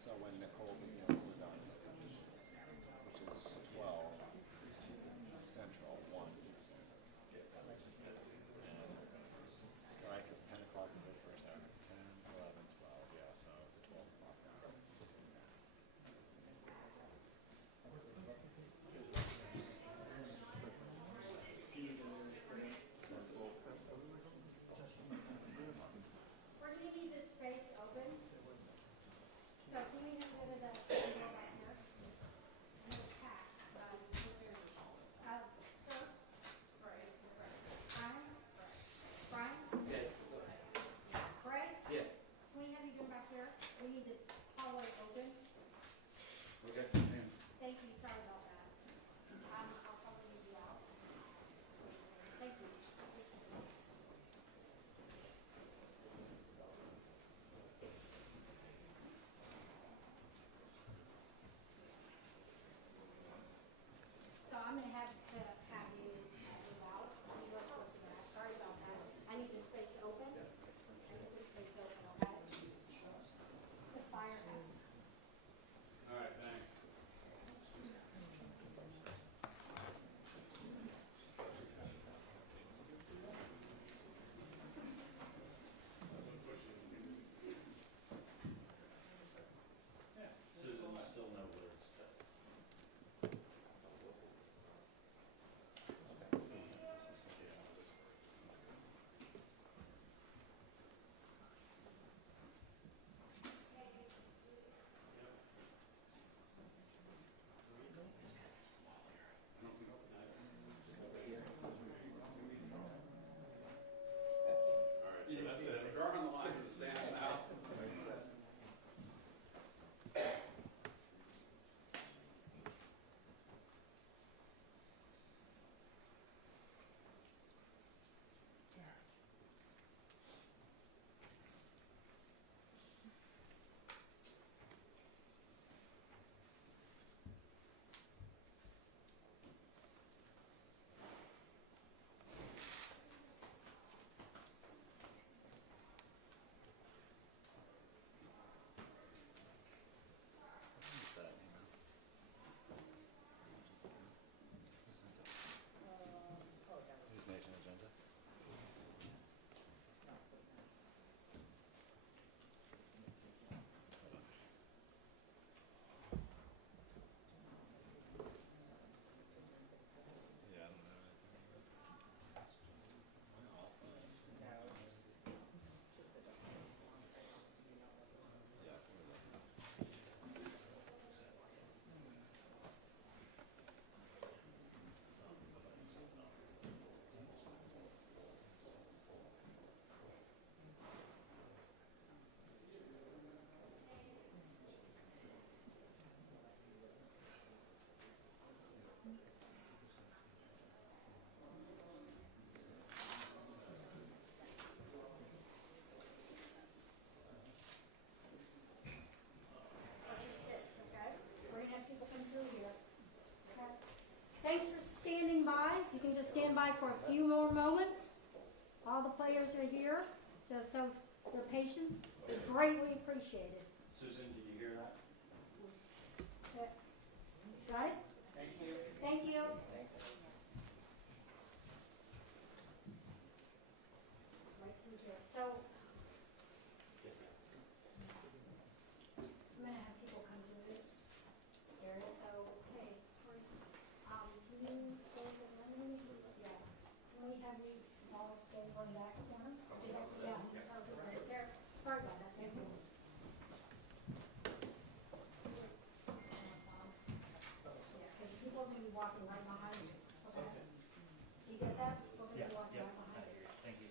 So when Nicole begins, we're done, which is 12 Central, 1 Eastern. And right, because 10 o'clock is our first hour. 10, 11, 12, yeah, so the 12 o'clock hour. We're going to leave this space open. So can we have rid of that table back here? And it's packed. Sir? Brian? Brian? Yeah. Brian? Yeah. Can we have you go back here? We need this hallway open. Okay. Thank you. Sorry about that. I'll probably leave you out. Thank you. So I'm going to have you move out. You are close to that. Sorry about that. I need this space open. I need this space open, okay? The fire hazard. All right, thanks. Susan, you still know where it's at. All right, so that's it. We're on the line to the stand now. What's that email? Who sent it? News Nation agenda? Yeah, I don't know anything. Yeah, I forwarded that. Watch your sticks, okay? We're going to have people come through here. Okay? Thanks for standing by. You can just stand by for a few more moments. All the players are here, just so their patience is greatly appreciated. Susan, did you hear that? Okay. Got it? Thank you. Thank you. Thanks. Right through here. So I'm going to have people come through this area. So, hey, can you hold the lemon? Yeah. Can we have you all stay on that corner? Yeah. Right there. Sorry about that. Thank you. Yeah, because people are going to be walking right behind you. Okay. Do you get that? People are going to be walking right behind you. Thank you.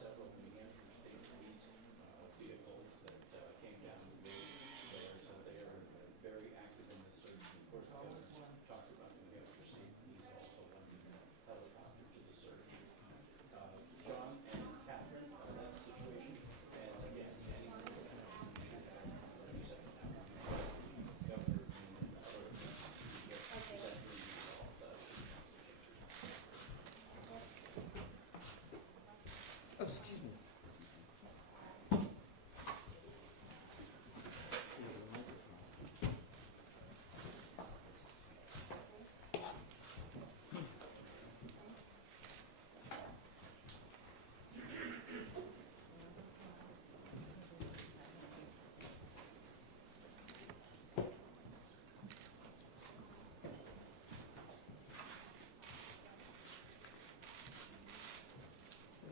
several New Hampshire State Police vehicles that came down the road there, so they are very active in the search. And of course, the governor talked about New Hampshire State Police also lending a helicopter to the search. John and Catherine, that's the situation. And again, any information that you should have, the governor and other presenters all the Oh, excuse me.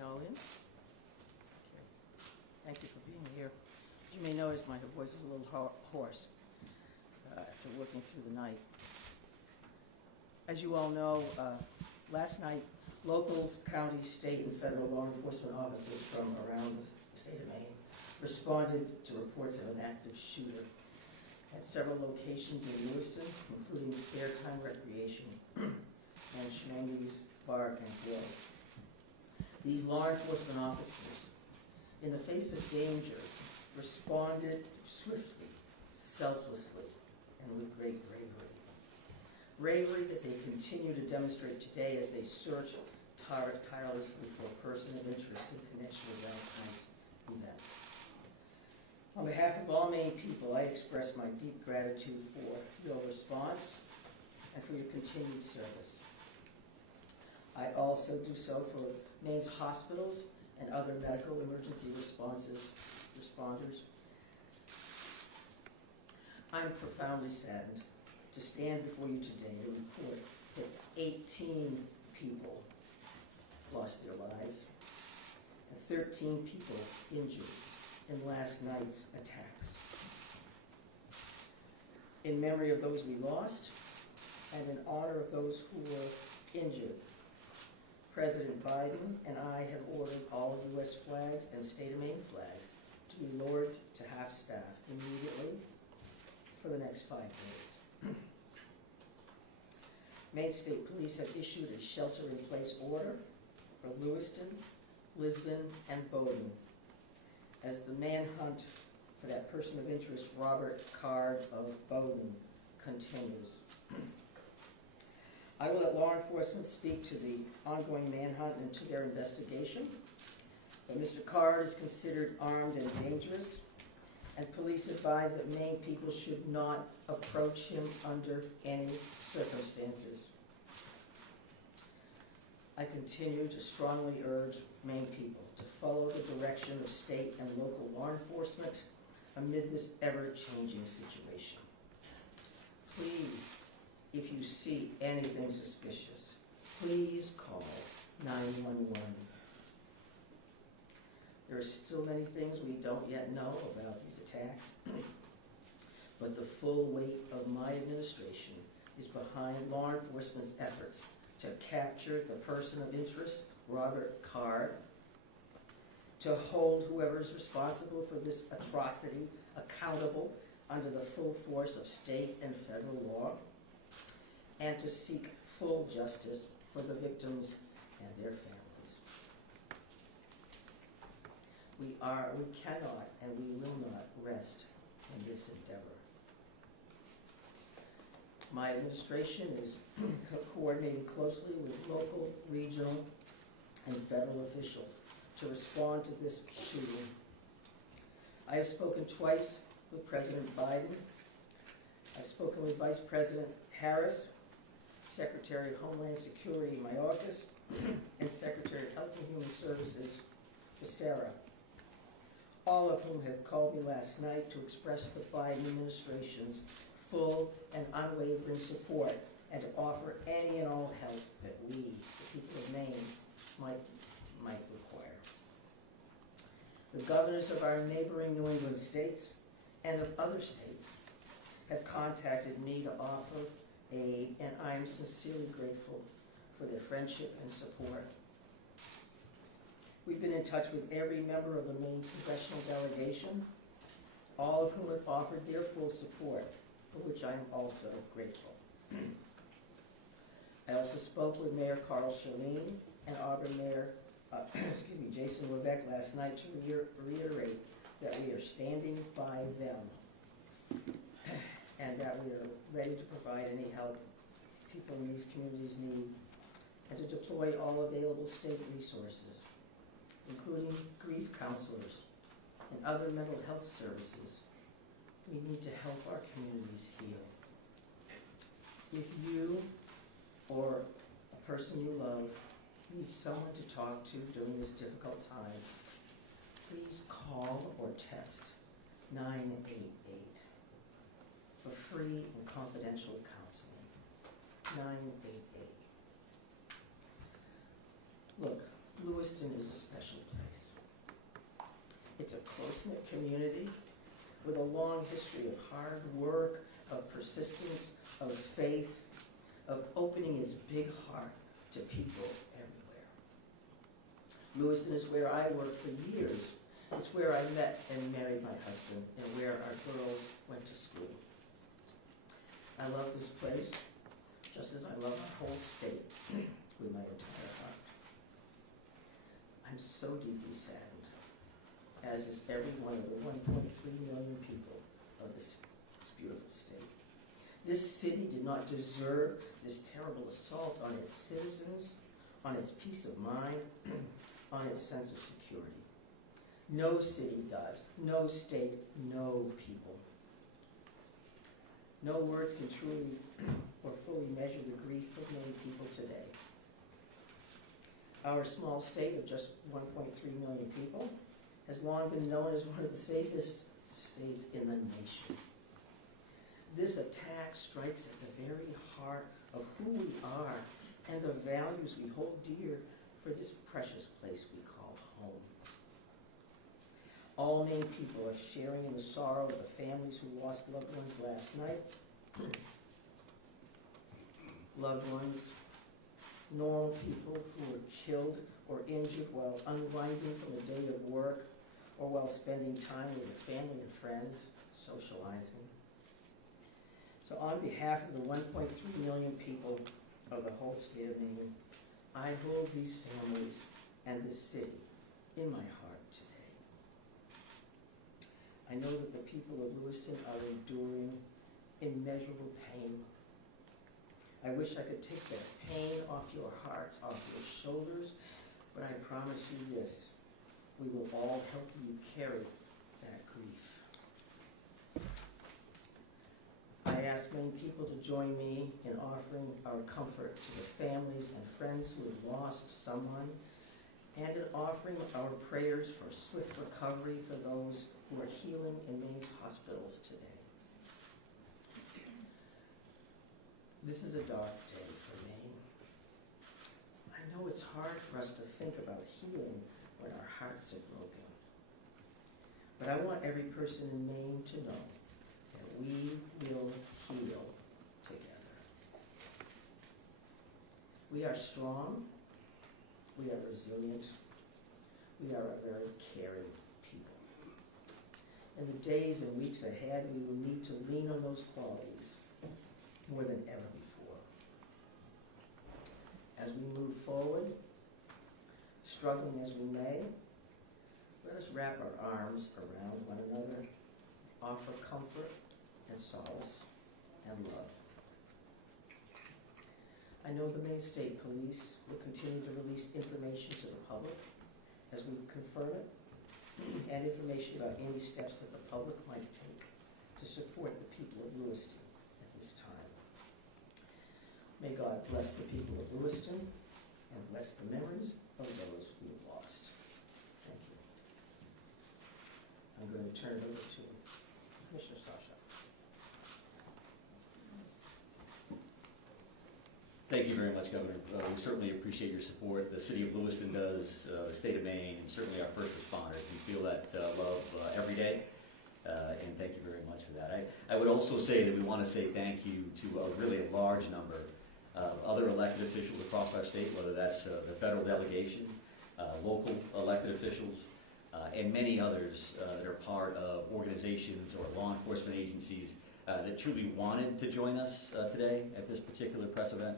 All in? Okay. Thank you for being here. You may notice my voice is a little hoarse after working through the night. As you all know, last night, local, county, state, and federal law enforcement officers from around the state of Maine responded to reports of an active shooter at several locations in Lewiston, including Spare Time Recreation and Schmangy's Bar and Grill. These law enforcement officers, in the face of danger, responded swiftly, selflessly, and with great bravery. Bravery that they continue to demonstrate today as they search tirelessly for a person of interest in connection with last night's events. On behalf of all Maine people, I express my deep gratitude for your response and for your continued service. I also do so for Maine's hospitals and other medical emergency responders. I'm profoundly saddened to stand before you today to report that 18 people lost their lives and 13 people injured in last night's attacks. In memory of those we lost and in honor of those who were injured, President Biden and I have ordered all U.S. flags and state of Maine flags to be lowered to half-staff immediately for the next 5 days. Maine State Police have issued a shelter-in-place order for Lewiston, Lisbon, and Bowdoin as the manhunt for that person of interest, Robert Card of Bowdoin, continues. I will let law enforcement speak to the ongoing manhunt and to their investigation. But Mr. Card is considered armed and dangerous, and police advise that Maine people should not approach him under any circumstances. I continue to strongly urge Maine people to follow the direction of state and local law enforcement amid this ever-changing situation. Please, if you see anything suspicious, please call 911. There are still many things we don't yet know about these attacks, but the full weight of my administration is behind law enforcement's efforts to capture the person of interest, Robert Card, to hold whoever is responsible for this atrocity accountable under the full force of state and federal law, and to seek full justice for the victims and their families. We cannot and we will not rest in this endeavor. My administration is coordinating closely with local, regional, and federal officials to respond to this shooting. I have spoken twice with President Biden. I've spoken with Vice President Harris, Secretary of Homeland Security in my office, and Secretary of Health and Human Services, Becerra, all of whom have called me last night to express the Biden administration's full and unwavering support and to offer any and all help that we, the people of Maine, might require. The governors of our neighboring New England states and of other states have contacted me to offer aid, and I'm sincerely grateful for their friendship and support. We've been in touch with every member of the Maine congressional delegation, all of whom have offered their full support, for which I am also grateful. I also spoke with Mayor Carl Chalene and Auburn Mayor Jason Levesque last night to reiterate that we are standing by them and that we are ready to provide any help people in these communities need and to deploy all available state resources, including grief counselors and other mental health services. We need to help our communities heal. If you or a person you love needs someone to talk to during this difficult time, please call or text 988 for free and confidential counseling. 988. Look, Lewiston is a special place. It's a close-knit community with a long history of hard work, of persistence, of faith, of opening its big heart to people everywhere. Lewiston is where I worked for years. It's where I met and married my husband and where our girls went to school. I love this place just as I love our whole state with my entire heart. I'm so deeply saddened, as is every one of the 1.3 million people of this beautiful state. This city did not deserve this terrible assault on its citizens, on its peace of mind, on its sense of security. No city does, no state, no people. No words can truly or fully measure the grief of many people today. Our small state of just 1.3 million people has long been known as one of the safest states in the nation. This attack strikes at the very heart of who we are and the values we hold dear for this precious place we call home. All Maine people are sharing in the sorrow of the families who lost loved ones last night. Loved ones, normal people who were killed or injured while unwinding from a day of work or while spending time with their family and friends, socializing. So on behalf of the 1.3 million people of the whole state of Maine, I hold these families and this city in my heart today. I know that the people of Lewiston are enduring immeasurable pain. I wish I could take that pain off your hearts, off your shoulders, but I promise you this, we will all help you carry that grief. I ask many people to join me in offering our comfort to the families and friends who have lost someone, and in offering our prayers for swift recovery for those who are healing in Maine's hospitals today. This is a dark day for Maine. I know it's hard for us to think about healing when our hearts are broken. But I want every person in Maine to know that we will heal together. We are strong, we are resilient, we are a very caring people. In the days and weeks ahead, we will need to lean on those qualities more than ever before. As we move forward, struggling as we may, let us wrap our arms around one another, offer comfort and solace and love. I know the Maine State Police will continue to release information to the public as we confirm it, and information about any steps that the public might take to support the people of Lewiston at this time. May God bless the people of Lewiston and bless the memories of those we have lost. Thank you. I'm going to turn it over to Commissioner Sasha. Thank you very much, Governor. We certainly appreciate your support. The City of Lewiston does, the state of Maine, and certainly our first responders. We feel that love every day, and thank you very much for that. I would also say that we want to say thank you to a really large number of other elected officials across our state, whether that's the federal delegation, local elected officials, and many others that are part of organizations or law enforcement agencies that truly wanted to join us today at this particular press event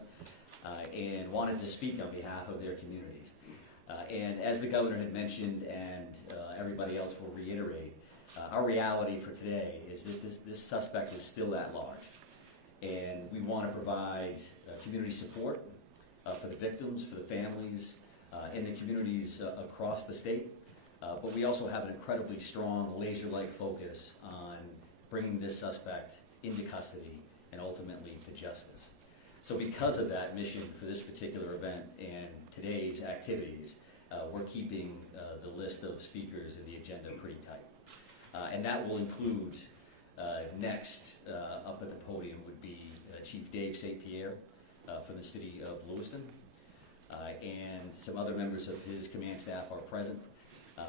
and wanted to speak on behalf of their communities. And as the governor had mentioned, and everybody else will reiterate, our reality for today is that this suspect is still at large. And we want to provide community support for the victims, for the families, in the communities across the state. But we also have an incredibly strong laser-like focus on bringing this suspect into custody and ultimately to justice. So because of that mission for this particular event and today's activities, we're keeping the list of speakers and the agenda pretty tight. And that will include, next up at the podium would be Chief Dave St. Pierre from the city of Lewiston, and some other members of his command staff are present.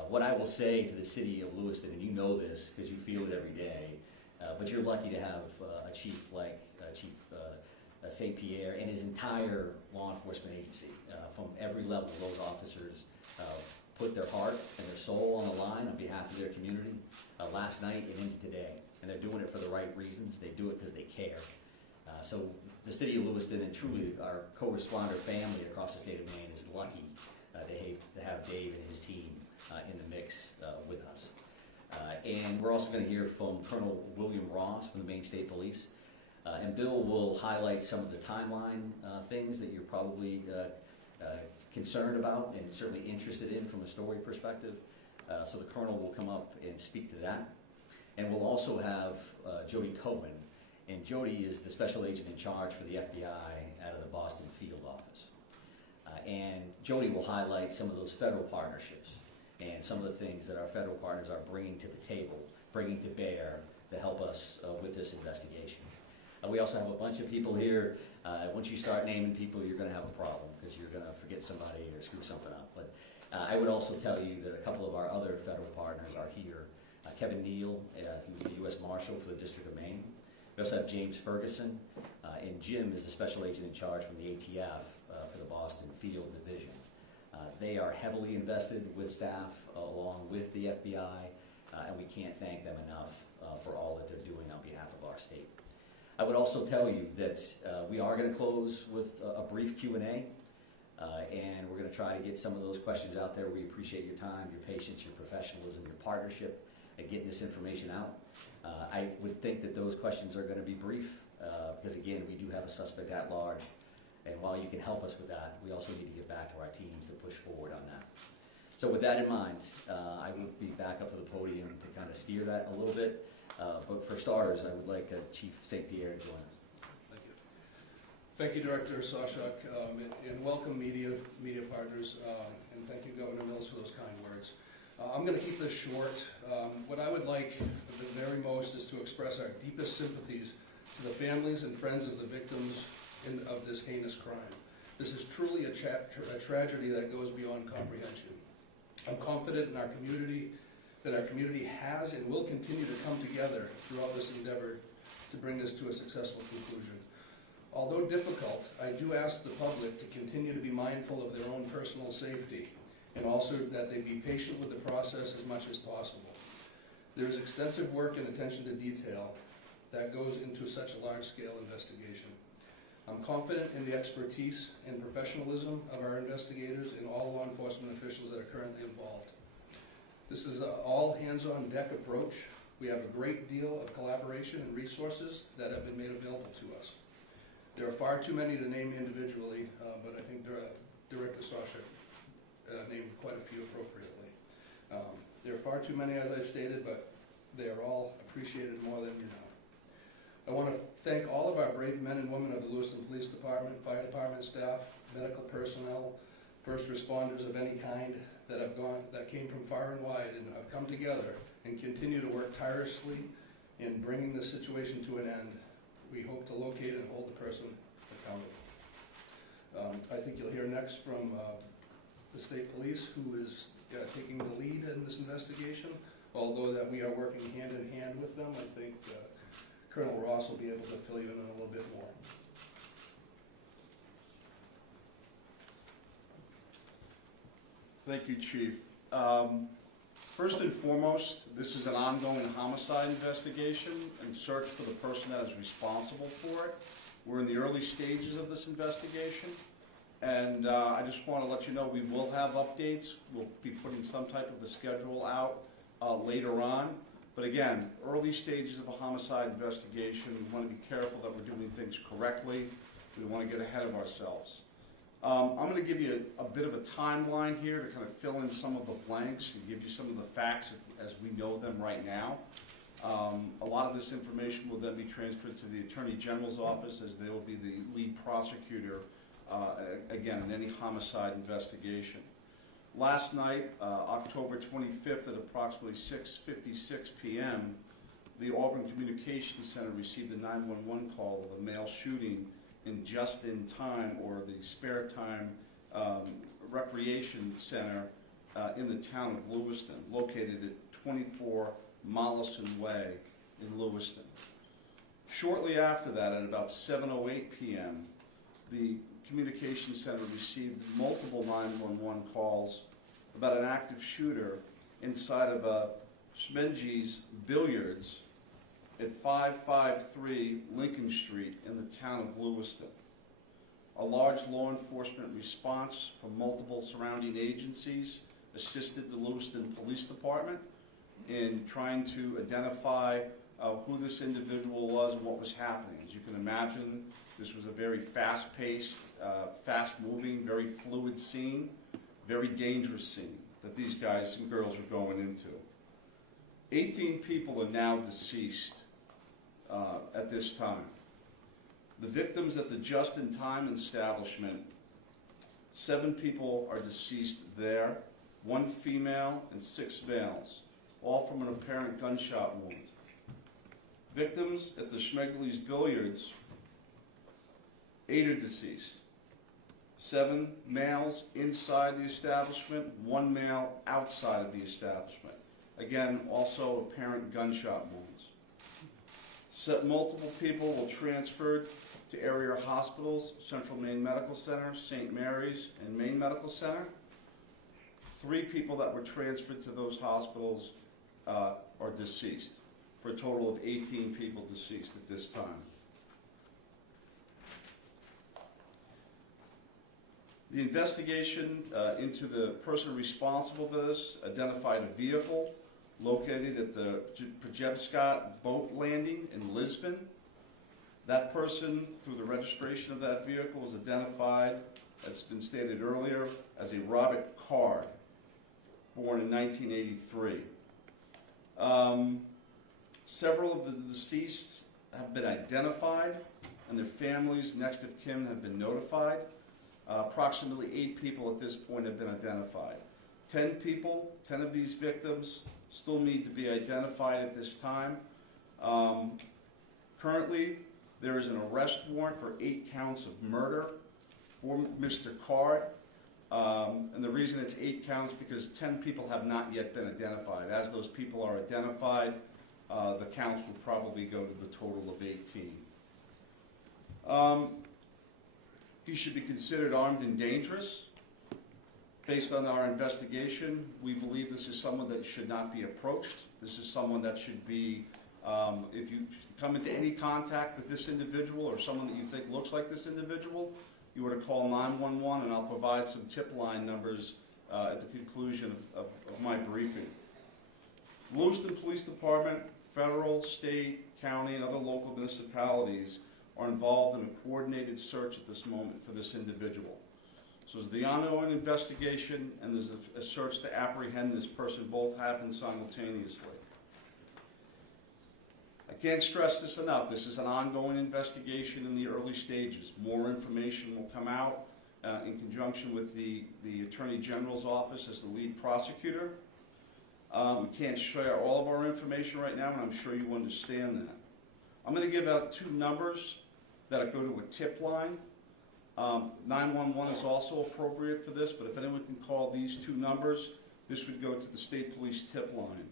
What I will say to the city of Lewiston, and you know this because you feel it every day, but you're lucky to have a chief like Chief St. Pierre and his entire law enforcement agency. From every level, those officers put their heart and their soul on the line on behalf of their community last night and into today. And they're doing it for the right reasons. They do it because they care. So the city of Lewiston and truly our co-responder family across the state of Maine is lucky to have Dave and his team in the mix with us. And we're also going to hear from Colonel William Ross from the Maine State Police. And Bill will highlight some of the timeline things that you're probably concerned about and certainly interested in from a story perspective. So the Colonel will come up and speak to that. And we'll also have Jody Cohen. And Jody is the special agent in charge for the FBI out of the Boston field office. And Jody will highlight some of those federal partnerships and some of the things that our federal partners are bringing to the table, bringing to bear to help us with this investigation. We also have a bunch of people here. Once you start naming people, you're going to have a problem because you're going to forget somebody or screw something up. But I would also tell you that a couple of our other federal partners are here. Kevin Neal, he was the U.S. Marshal for the District of Maine. We also have James Ferguson, and Jim is the special agent in charge from the ATF for the Boston Field Division. They are heavily invested with staff along with the FBI, and we can't thank them enough for all that they're doing on behalf of our state. I would also tell you that we are going to close with a brief Q&A, and we're going to try to get some of those questions out there. We appreciate your time, your patience, your professionalism, your partnership at getting this information out. I would think that those questions are going to be brief because, again, we do have a suspect at large. And while you can help us with that, we also need to get back to our teams to push forward on that. So with that in mind, I will be back up to the podium to kind of steer that a little bit. But for starters, I would like Chief St. Pierre to join us. Thank you. Thank you, Director Sawchuk, and welcome media partners, and thank you, Governor Mills, for those kind words. I'm going to keep this short. What I would like the very most is to express our deepest sympathies to the families and friends of the victims of this heinous crime. This is truly a tragedy that goes beyond comprehension. I'm confident in our community, that our community has and will continue to come together throughout this endeavor to bring this to a successful conclusion. Although difficult, I do ask the public to continue to be mindful of their own personal safety and also that they be patient with the process as much as possible. There is extensive work and attention to detail that goes into such a large-scale investigation. I'm confident in the expertise and professionalism of our investigators and all law enforcement officials that are currently involved. This is an all-hands-on-deck approach. We have a great deal of collaboration and resources that have been made available to us. There are far too many to name individually, but I think Director Sawchuk named quite a few appropriately. There are far too many, as I've stated, but they are all appreciated more than you know. I want to thank all of our brave men and women of the Lewiston Police Department, Fire Department staff, medical personnel, first responders of any kind that came from far and wide and have come together and continue to work tirelessly in bringing this situation to an end. We hope to locate and hold the person accountable. I think you'll hear next from the state police, who is taking the lead in this investigation. Although that we are working hand in hand with them, I think Colonel Ross will be able to fill you in a little bit more. Thank you, Chief. First and foremost, this is an ongoing homicide investigation and search for the person that is responsible for it. We're in the early stages of this investigation, and I just want to let you know we will have updates. We'll be putting some type of a schedule out later on. But again, early stages of a homicide investigation, we want to be careful that we're doing things correctly. We want to get ahead of ourselves. I'm going to give you a bit of a timeline here to kind of fill in some of the blanks and give you some of the facts as we know them right now. A lot of this information will then be transferred to the Attorney General's office, as they will be the lead prosecutor, again, in any homicide investigation. Last night, October 25th at approximately 6:56 p.m., the Auburn Communications Center received a 911 call of a male shooting in Just in Time, or the Spare Time Recreation Center in the town of Lewiston, located at 24 Mollison Way in Lewiston. Shortly after that, at about 7:08 p.m., the Communications Center received multiple 911 calls about an active shooter inside of a Schmenge's Billiards at 553 Lincoln Street in the town of Lewiston. A large law enforcement response from multiple surrounding agencies assisted the Lewiston Police Department in trying to identify who this individual was and what was happening. As you can imagine, this was a very fast-paced, fast-moving, very fluid scene, very dangerous scene that these guys and girls were going into. 18 people are now deceased at this time. The victims at the Just in Time establishment, 7 people are deceased there, 1 female and 6 males, all from an apparent gunshot wound. Victims at the Schmegley's Billiards, 8 are deceased. 7 males inside the establishment, 1 male outside of the establishment. Again, also apparent gunshot wounds. Multiple people were transferred to area hospitals, Central Maine Medical Center, St. Mary's, and Maine Medical Center. 3 people that were transferred to those hospitals are deceased, for a total of 18 people deceased at this time. The investigation into the person responsible for this identified a vehicle located at the Pajebscott boat landing in Lisbon. That person, through the registration of that vehicle, was identified, as been stated earlier, as a Robert Card, born in 1983. Several of the deceased have been identified, and their families, next of kin, have been notified. Approximately 8 people at this point have been identified. 10 people, 10 of these victims, still need to be identified at this time. Currently, there is an arrest warrant for 8 counts of murder for Mr. Card. And the reason it's 8 counts because 10 people have not yet been identified. As those people are identified, the counts will probably go to the total of 18. He should be considered armed and dangerous. Based on our investigation, we believe this is someone that should not be approached. This is someone that should be, if you come into any contact with this individual or someone that you think looks like this individual, you were to call 911, and I'll provide some tip line numbers at the conclusion of my briefing. Lewiston Police Department, federal, state, county, and other local municipalities are involved in a coordinated search at this moment for this individual. So there's the ongoing investigation, and there's a search to apprehend this person. Both happen simultaneously. I can't stress this enough. This is an ongoing investigation in the early stages. More information will come out in conjunction with the Attorney General's office as the lead prosecutor. We can't share all of our information right now, and I'm sure you understand that. I'm going to give out 2 numbers that go to a tip line. 911 is also appropriate for this, but if anyone can call these 2 numbers, this would go to the State Police tip line.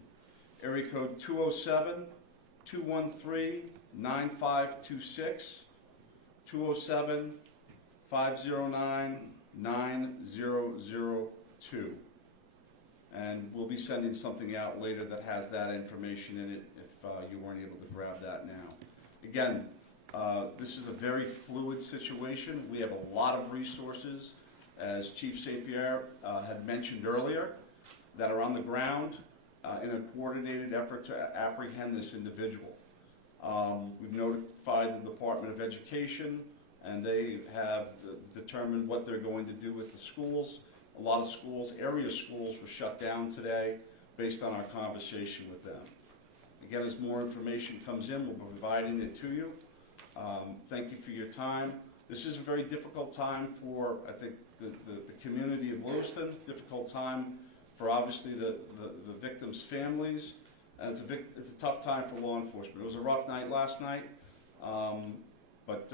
Area code 207-213-9526, 207-509-9002. And we'll be sending something out later that has that information in it if you weren't able to grab that now. Again, this is a very fluid situation. We have a lot of resources, as Chief St. Pierre had mentioned earlier, that are on the ground in a coordinated effort to apprehend this individual. We've notified the Department of Education, and they have determined what they're going to do with the schools. A lot of schools, area schools, were shut down today based on our conversation with them. Again, as more information comes in, we'll be providing it to you. Thank you for your time. This is a very difficult time for, I think, the community of Lewiston, difficult time for obviously the victims' families, and it's a tough time for law enforcement. It was a rough night last night, but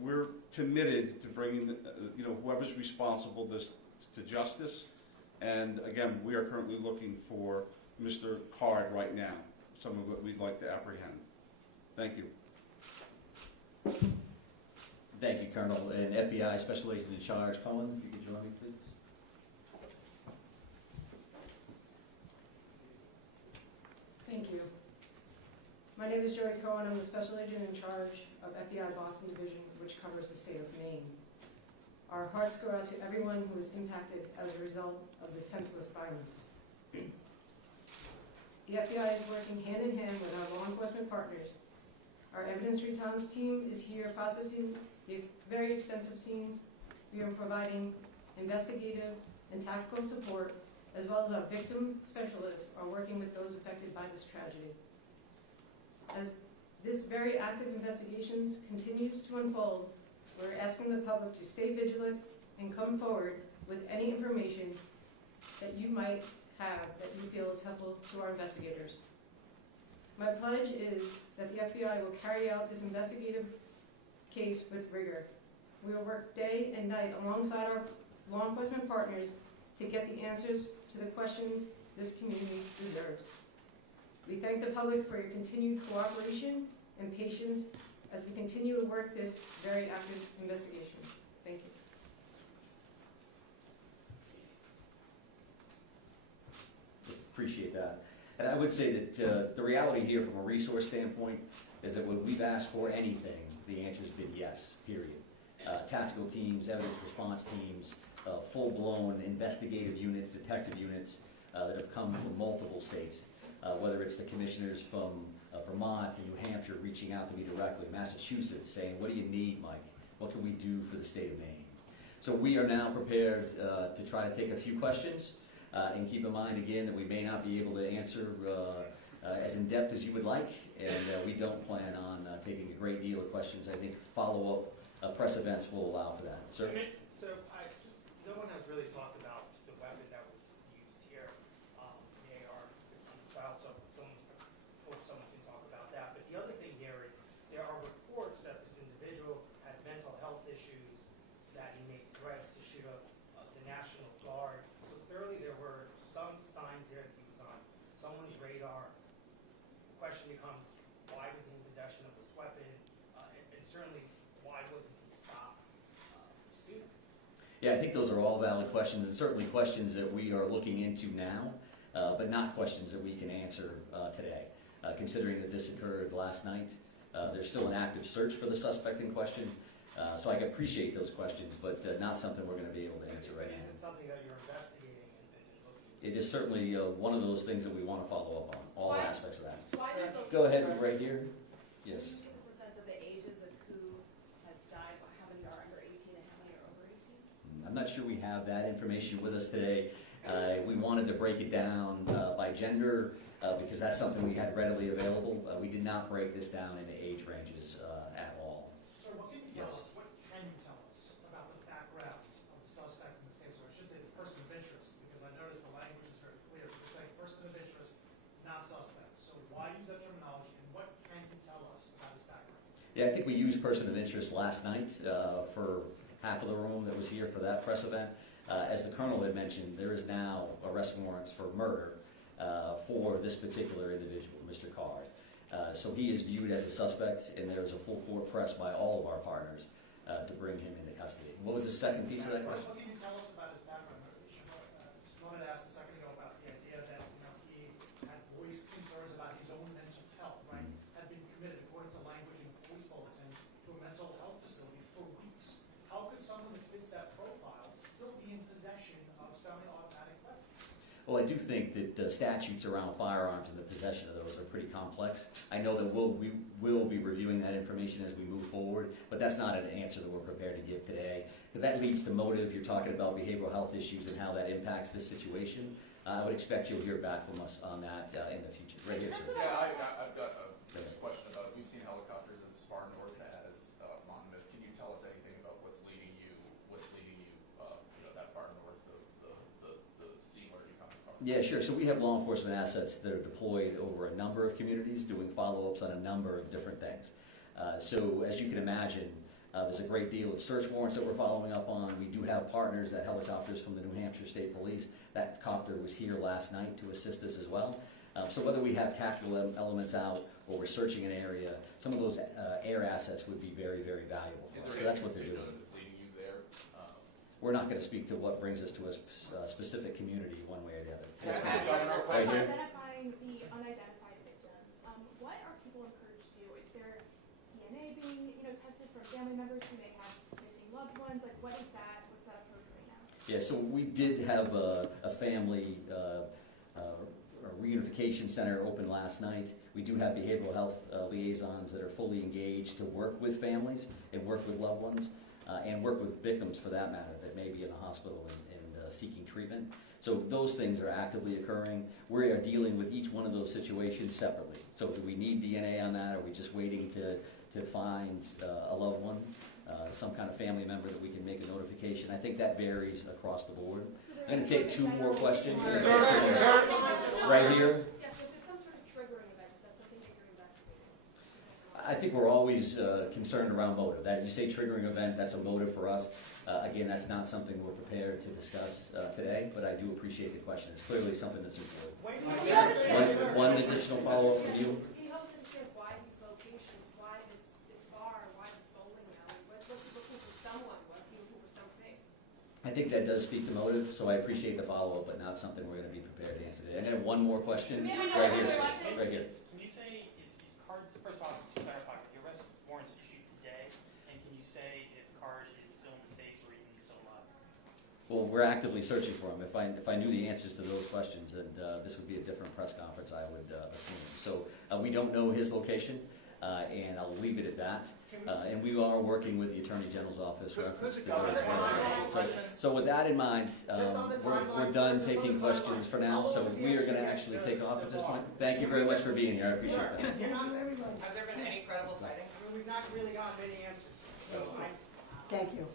we're committed to bringing whoever's responsible this to justice. And again, we are currently looking for Mr. Card right now, someone that we'd like to apprehend. Thank you. Thank you, Colonel. And FBI Special Agent in Charge, Colin, if you could join me, please. Thank you. My name is Joey Cohen. I'm the Special Agent in charge of FBI Boston Division, which covers the state of Maine. Our hearts go out to everyone who was impacted as a result of the senseless violence. The FBI is working hand in hand with our law enforcement partners. Our evidence response team is here processing these very extensive scenes. We are providing investigative and tactical support, as well as our victim specialists are working with those affected by this tragedy. As this very active investigations continues to unfold, we're asking the public to stay vigilant and come forward with any information that you might have that you feel is helpful to our investigators. My pledge is that the FBI will carry out this investigative case with rigor. We will work day and night alongside our law enforcement partners to get the answers to the questions this community deserves. We thank the public for your continued cooperation and patience as we continue to work this very active investigation. Thank you. Appreciate that. And I would say that the reality here from a resource standpoint is that when we've asked for anything, the answer's been yes, period. Tactical teams, evidence response teams, full-blown investigative units, detective units that have come from multiple states, whether it's the commissioners from Vermont and New Hampshire reaching out to me directly, Massachusetts saying, what do you need, Mike? What can we do for the state of Maine? So we are now prepared to try to take a few questions. And keep in mind, again, that we may not be able to answer as in-depth as you would like, and we don't plan on taking a great deal of questions. I think follow-up press events will allow for that. Sir? So no one has really talked about the weapon that was used here, the AR-15 style, so someone can talk about that. But the other thing here is there are reports that this individual had mental health issues, that he made threats to shoot up the National Guard. So clearly there were some signs here that he was on someone's radar. The question becomes, why was he in possession of this weapon? And certainly, why wasn't he stopped sooner? Yeah, I think those are all valid questions, and certainly questions that we are looking into now, but not questions that we can answer today. Considering that this occurred last night, there's still an active search for the suspect in question, so I appreciate those questions, but not something we're going to be able to answer right now. Is it something that you're investigating and looking into? It is certainly one of those things that we want to follow up on, all aspects of that. Why does the Go ahead, right here. Yes. Can you give us a sense of the ages of who has died, how many are under 18 and how many are over 18? I'm not sure we have that information with us today. We wanted to break it down by gender because that's something we had readily available. We did not break this down into age ranges at all. So what can you tell us, what can you tell us about the background of the suspect in this case, or I should say the person of interest, because I noticed the language is very clear. You're saying person of interest, not suspect. So why use that terminology, and what can you tell us about his background? Yeah, I think we used person of interest last night for half of the room that was here for that press event. As the Colonel had mentioned, there is now arrest warrants for murder for this particular individual, Mr. Card. So he is viewed as a suspect, and there's a full court press by all of our partners to bring him into custody. What was the second piece of that question? What can you tell us about his background? I wanted to ask a second ago about the Well, I do think that the statutes around firearms and the possession of those are pretty complex. I know that we will be reviewing that information as we move forward, but that's not an answer that we're prepared to give today. Because that leads to motive. You're talking about behavioral health issues and how that impacts this situation. I would expect you'll hear back from us on that in the future. Right here, sir. Yeah, I've got a question about, we've seen helicopters as far north as Monmouth. Can you tell us anything about what's leading you that far north of the scene where you're coming from? Yeah, sure. So we have law enforcement assets that are deployed over a number of communities doing follow-ups on a number of different things. So as you can imagine, there's a great deal of search warrants that we're following up on. We do have partners, that helicopters from the New Hampshire State Police. That copter was here last night to assist us as well. So whether we have tactical elements out or we're searching an area, some of those air assets would be very, very valuable for us. So that's what they're doing. That's leading you there? We're not going to speak to what brings us to a specific community one way or the other. Yes, Can I ma'am. ask Right here. Identifying the unidentified victims, what are people encouraged to do? Is there DNA being, tested from family members who may have missing loved ones? Like, what is that? What's that approach right now? Yeah, so we did have a family reunification center open last night. We do have behavioral health liaisons that are fully engaged to work with families and work with loved ones and work with victims, for that matter, that may be in the hospital and seeking treatment. So those things are actively occurring. We are dealing with each one of those situations separately. So do we need DNA on that? Are we just waiting to find a loved one, some kind of family member that we can make a notification? I think that varies across the board. I'm going to take two more questions. Right here. Yes, if there's some sort of triggering event, is that something that you're investigating? I think we're always concerned around motive. That you say triggering event, that's a motive for us. Again, that's not something we're prepared to discuss today, but I do appreciate the question. It's clearly something that's important. One additional follow-up from you. Can you help us understand why these locations, why this bar, why this bowling alley? Was he looking for someone? Was he looking for something? I think that does speak to motive, so I appreciate the follow-up, but not something we're going to be prepared to answer today. And I have one more question. Right here, sir. Right here. Can you say, is card, first of all, to clarify, the arrest warrants issued today, and can you say if card is still in the state or even still alive? Well, we're actively searching for him. If I knew the answers to those questions, and this would be a different press conference, I would assume. So we don't know his location, and I'll leave it at that. And we are working with the Attorney General's office reference to those questions. So with that in mind, we're done taking questions for now. So we are going to actually take off at this point. Thank you very much for being here. I appreciate that. Have there been any credible sightings? We've not really gotten any answers. So thank you.